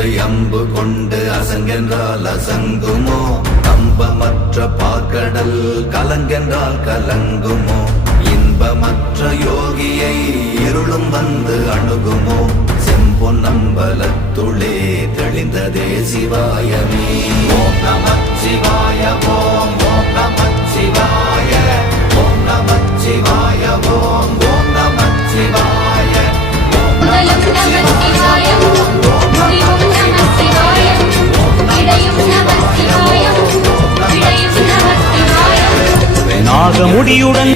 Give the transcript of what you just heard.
அதை அம்பு கொண்டு அசங்கென்றால் அசங்குமோ? கம்பமற்ற பாற்கடல் கலங்கென்றால் கலங்குமோ? இன்பமற்ற யோகியை இருளும் வந்து அணுகுமோ? செம்பொன்னம்பலத்துளே தெளிந்ததே சிவாயமே. ஓம் நமச்சிவாய ஓம் ஓம் நமச்சிவாய ஓம் நமச்சிவாய ஓம் ஓம் நமச்சிவாய ஓம் நமச்சிவாய ஓம் ஓம் நமச்சிவாய இடையும் நமச்சிவாய இடையும் நமச்சிவாய நாகமுடியுடன்